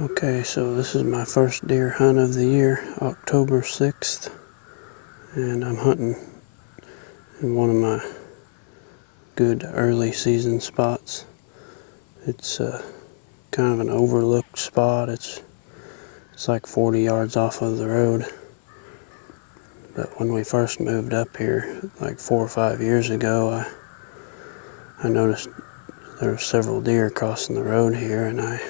Okay, so this is my first deer hunt of the year, October 6th, and I'm hunting in one of my good early season spots. It's kind of an overlooked spot. It's like 40 yards off of the road. But when we first moved up here, like 4 or 5 years ago, I noticed there were several deer crossing the road here, and I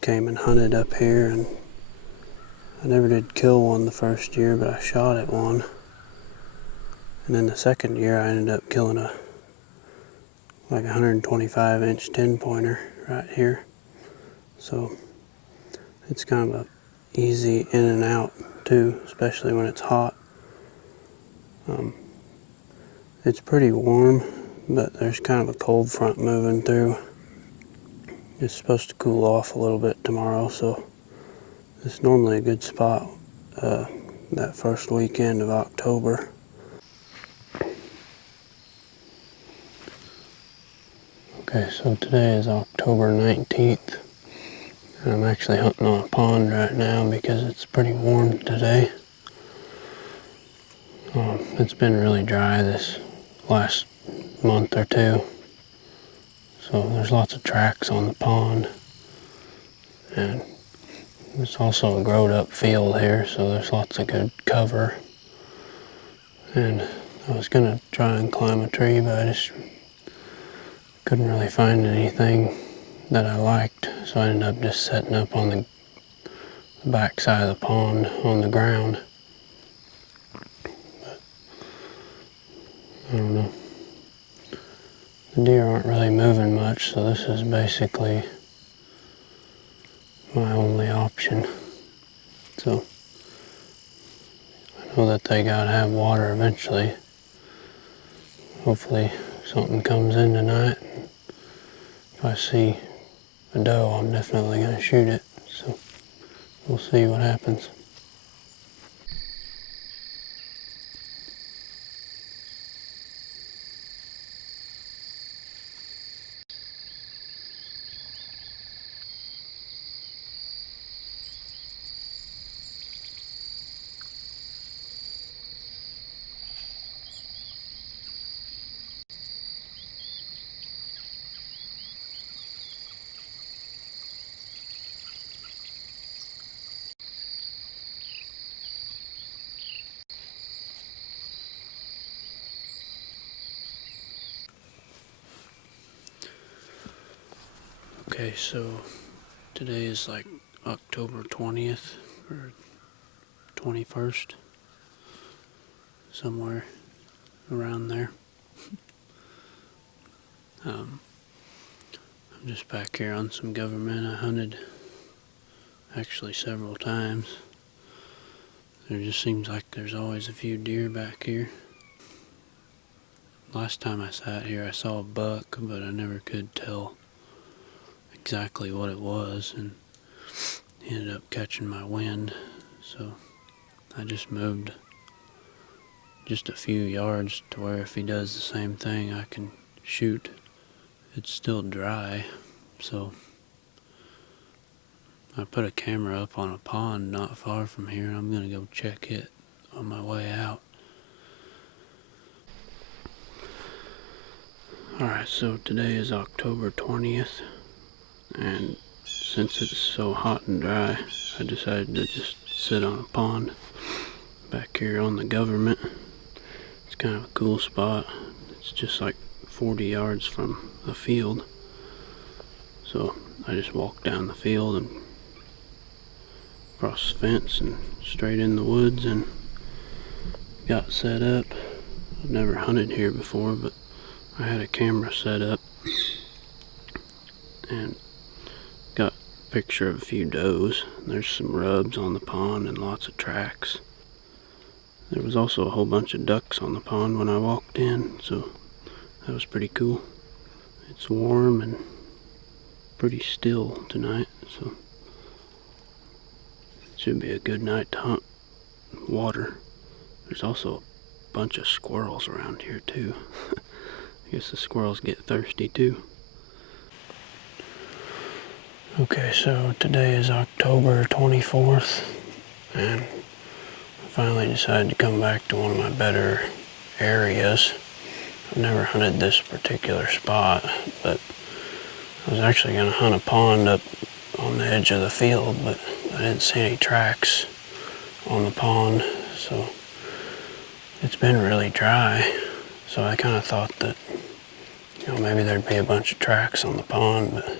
came and hunted up here, and I never did kill one the first year, but I shot at one. And then the second year I ended up killing a 125-inch 10-pointer right here. So it's kind of a easy in and out too, especially when it's hot. It's pretty warm, but there's kind of a cold front moving through. It's supposed to cool off a little bit tomorrow, so it's normally a good spot that first weekend of October. Okay, so today is October 19th, and I'm actually hunting on a pond right now because it's pretty warm today. It's been really dry this last month or two, so there's lots of tracks on the pond, and it's also a growed up field here, so there's lots of good cover. And I was gonna try and climb a tree, but I just couldn't really find anything that I liked, so I ended up just setting up on the back side of the pond on the ground. But I don't know. The deer aren't really moving much, so this is basically my only option. So I know that they gotta have water eventually. Hopefully something comes in tonight. If I see a doe, I'm definitely gonna shoot it. So we'll see what happens. Okay, so today is like October 20th or 21st, somewhere around there. I'm just back here on some government. I hunted actually several times. There just seems like there's always a few deer back here. Last time I sat here I saw a buck, but I never could tell exactly what it was, and he ended up catching my wind, so I just moved just a few yards to where if he does the same thing I can shoot. It's still dry, so I put a camera up on a pond not far from here, and I'm gonna go check it on my way out. Alright, so today is October 20th, and since it's so hot and dry, I decided to just sit on a pond back here on the government. It's kind of a cool spot. It's just like 40 yards from a field. So I just walked down the field and across the fence and straight in the woods and got set up. I've never hunted here before, but I had a camera set up and got a picture of a few does. There's some rubs on the pond and lots of tracks. There was also a whole bunch of ducks on the pond when I walked in, so that was pretty cool. It's warm and pretty still tonight, so it should be a good night to hunt water. There's also a bunch of squirrels around here too. I guess the squirrels get thirsty too. Okay, so today is October 24th, and I finally decided to come back to one of my better areas. I've never hunted this particular spot, but I was actually going to hunt a pond up on the edge of the field, but I didn't see any tracks on the pond, so it's been really dry. So I kind of thought that, maybe there'd be a bunch of tracks on the pond, but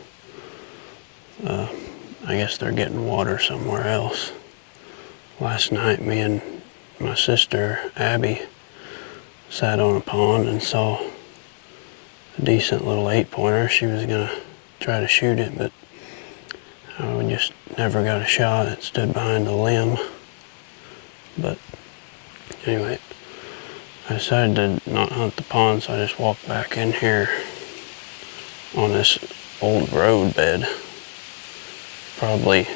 I guess they're getting water somewhere else. Last night, me and my sister, Abby, sat on a pond and saw a decent little 8-pointer. She was gonna try to shoot it, but we just never got a shot. It stood behind a limb. But anyway, I decided to not hunt the pond, so I just walked back in here on this old road bed. Probably,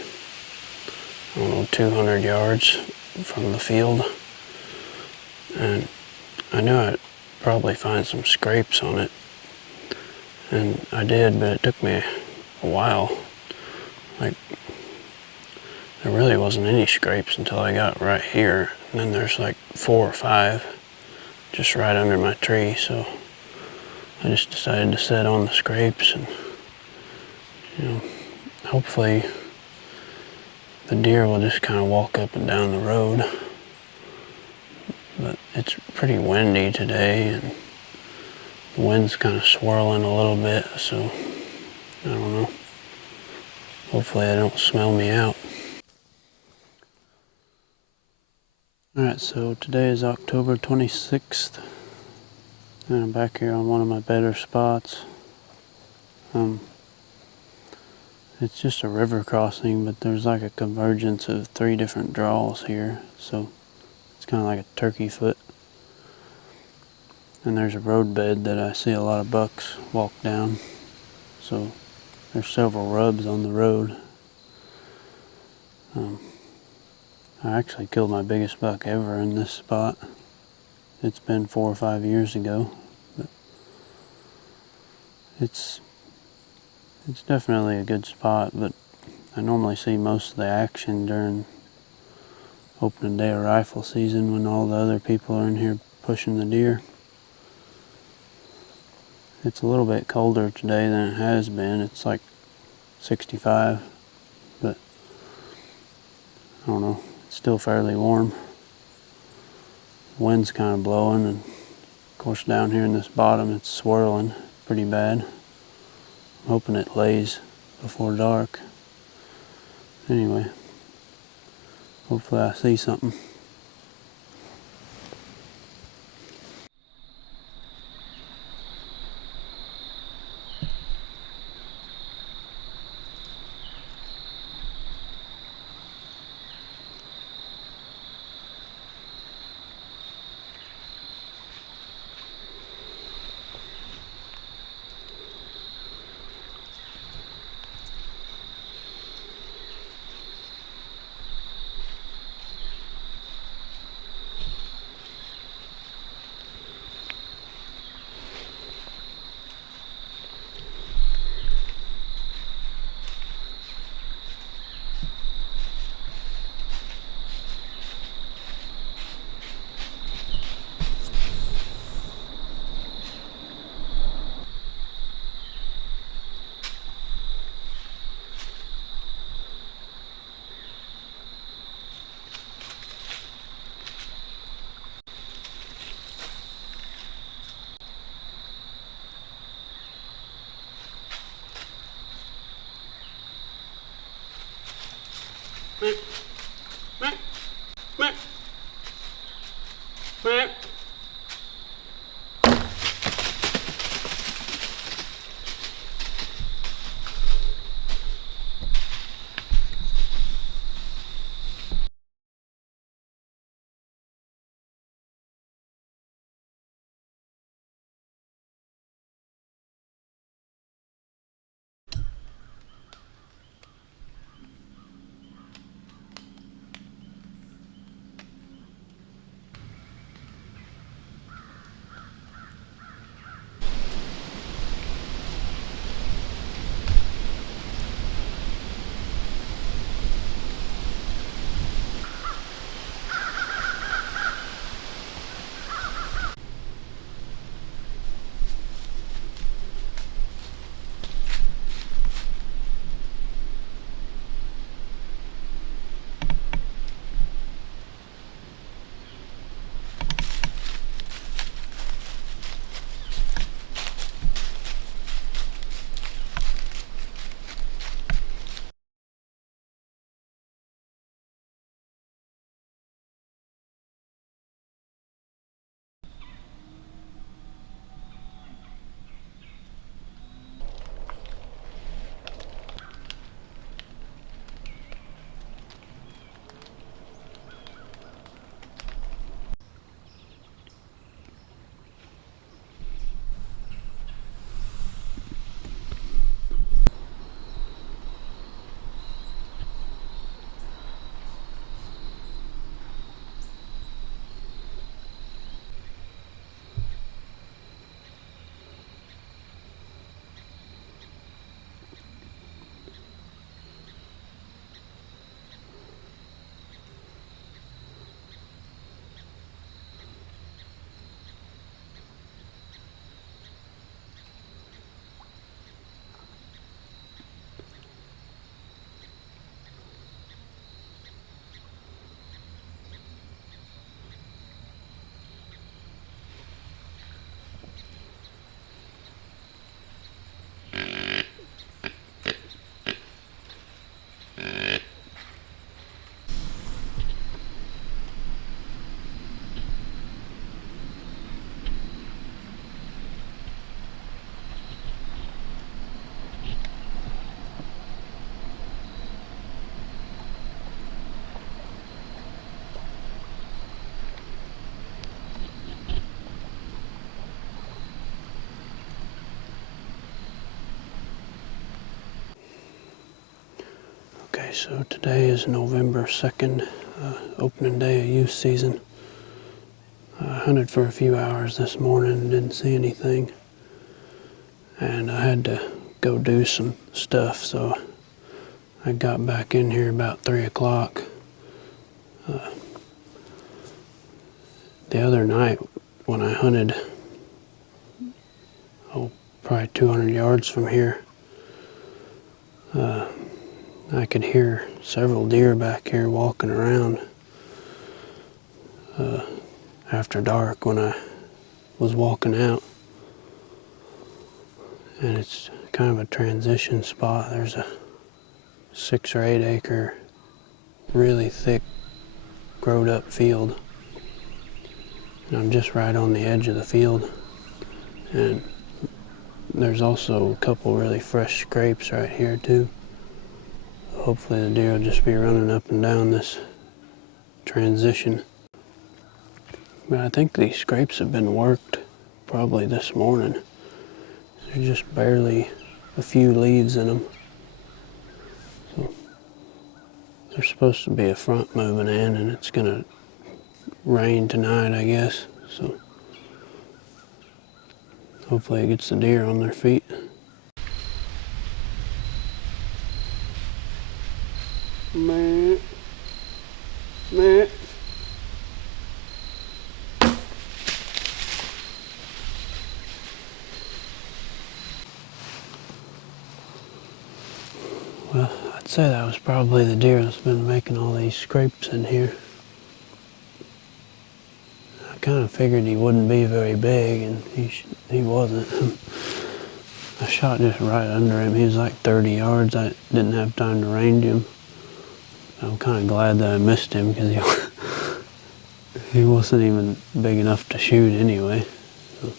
200 yards from the field. And I knew I'd probably find some scrapes on it. And I did, but it took me a while. Like, there really wasn't any scrapes until I got right here. And then there's like 4 or 5 just right under my tree. So I just decided to sit on the scrapes and, hopefully the deer will just kind of walk up and down the road. But it's pretty windy today, and the wind's kind of swirling a little bit, so I don't know. Hopefully they don't smell me out. Alright, so today is October 26th, and I'm back here on one of my better spots. It's just a river crossing, but there's like a convergence of 3 different draws here, so it's kind of like a turkey foot. And there's a road bed that I see a lot of bucks walk down, so there's several rubs on the road. I actually killed my biggest buck ever in this spot. It's been 4 or 5 years ago, but it's definitely a good spot, but I normally see most of the action during opening day of rifle season when all the other people are in here pushing the deer. It's a little bit colder today than it has been. It's like 65, but I don't know, it's still fairly warm. The wind's kind of blowing, and of course down here in this bottom it's swirling pretty bad. I'm hoping it lays before dark. Anyway, hopefully I see something. Okay, so today is November 2nd, opening day of youth season. I hunted for a few hours this morning and didn't see anything. And I had to go do some stuff, so I got back in here about 3 o'clock. The other night when I hunted, probably 200 yards from here, I could hear several deer back here walking around after dark when I was walking out. And it's kind of a transition spot. There's a 6 or 8 acre, really thick, growed up field. And I'm just right on the edge of the field. And there's also a couple really fresh scrapes right here too. Hopefully the deer will just be running up and down this transition. But I think these scrapes have been worked probably this morning. There's just barely a few leaves in them. So there's supposed to be a front moving in, and it's gonna rain tonight, I guess. So hopefully it gets the deer on their feet. Meh. Meh. Well, I'd say that was probably the deer that's been making all these scrapes in here. I kind of figured he wouldn't be very big, and he wasn't. I shot just right under him. He was like 30 yards. I didn't have time to range him. I'm kind of glad that I missed him because he wasn't even big enough to shoot anyway. So,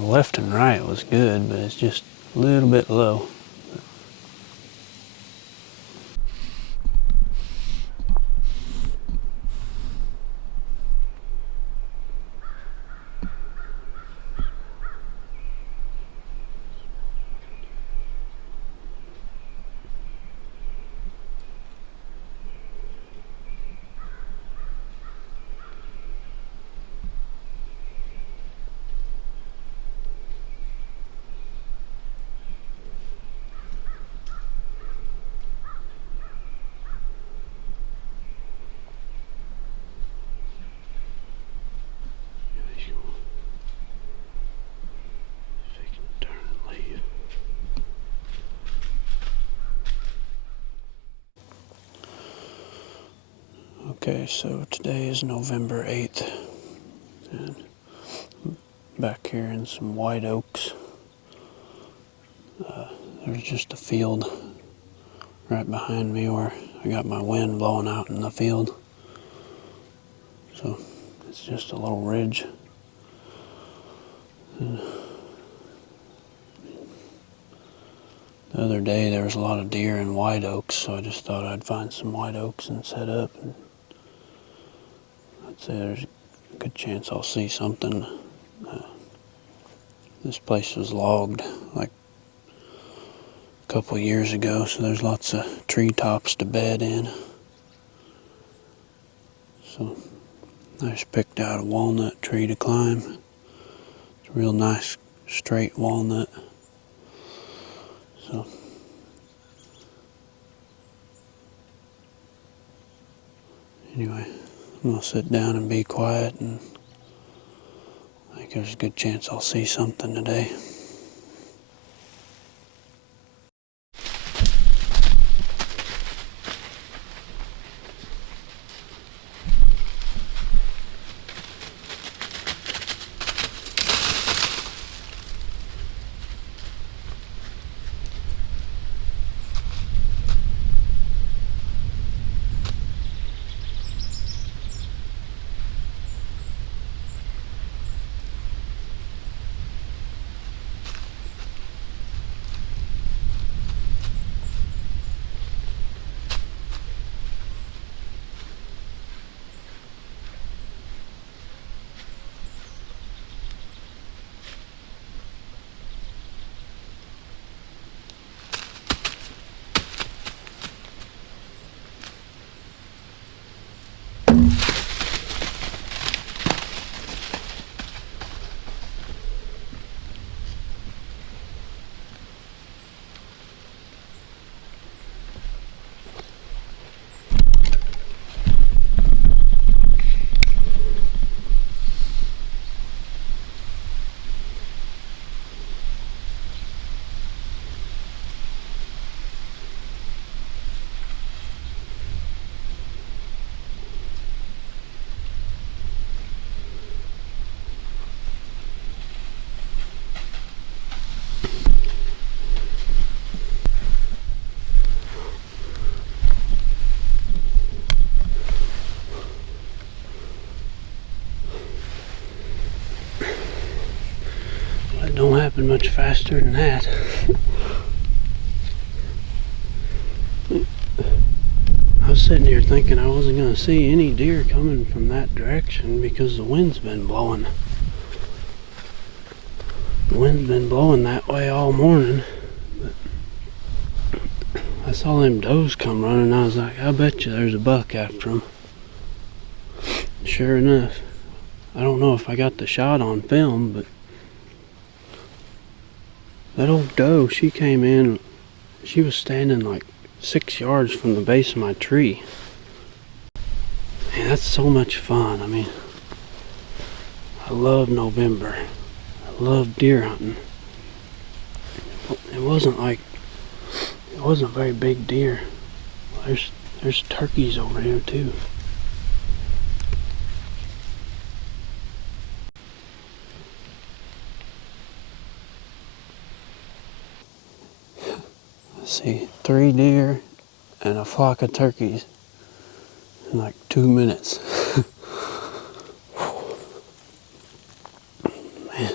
left and right was good, but it's just a little bit low. Okay, so today is November 8th, and back here in some white oaks. There's just a field right behind me where I got my wind blowing out in the field. So it's just a little ridge. And the other day there was a lot of deer in white oaks, so I just thought I'd find some white oaks and set up. And I'd say there's a good chance I'll see something. This place was logged like a couple of years ago, so there's lots of treetops to bed in. So I just picked out a walnut tree to climb. It's a real nice straight walnut. So anyway, I'm gonna sit down and be quiet, and I think there's a good chance I'll see something today. happened much faster than that. I was sitting here thinking I wasn't going to see any deer coming from that direction because the wind's been blowing. The wind's been blowing that way all morning. But I saw them does come running. I was like, I bet you there's a buck after them. Sure enough, I don't know if I got the shot on film, but that old doe, she came in, she was standing like 6 yards from the base of my tree. Man, that's so much fun. I mean, I love November. I love deer hunting. It wasn't very big deer. There's turkeys over here too. Let's see, 3 deer and a flock of turkeys in like 2 minutes. Man.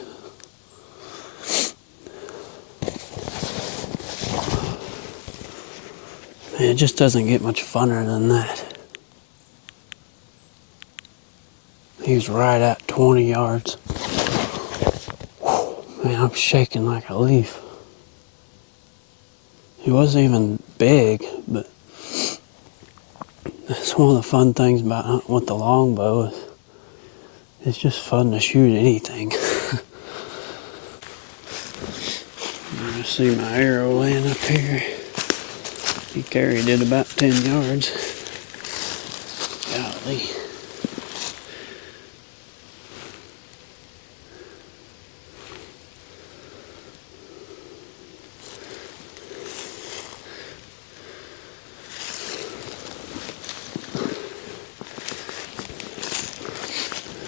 Man, it just doesn't get much funner than that. He was right at 20 yards. Man, I'm shaking like a leaf. He wasn't even big, but that's one of the fun things about hunting with the longbow. It's just fun to shoot anything. You see my arrow laying up here. He carried it about 10 yards. Golly.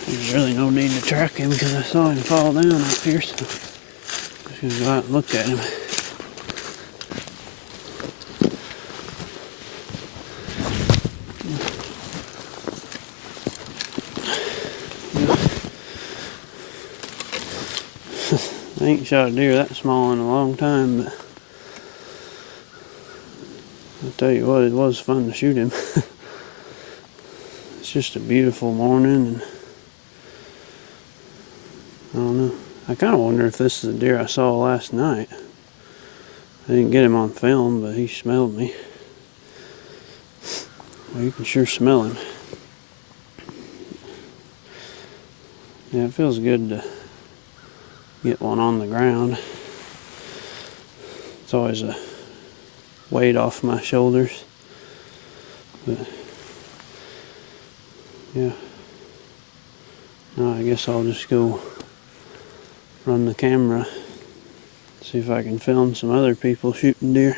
There's really no need to track him because I saw him fall down up here, so I'm just gonna go out and look at him. I ain't shot a deer that small in a long time, but I'll tell you what, it was fun to shoot him. It's just a beautiful morning, and I don't know. I kind of wonder if this is a deer I saw last night. I didn't get him on film, but he smelled me. Well, you can sure smell him. Yeah, it feels good to get one on the ground. It's always a weight off my shoulders. But yeah. Now I guess I'll just go run the camera, see if I can film some other people shooting deer.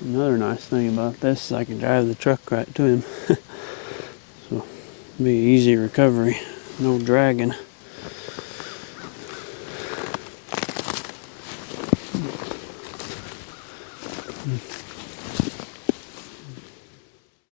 Another nice thing about this is I can drive the truck right to him. So it'll be easy recovery, no dragging.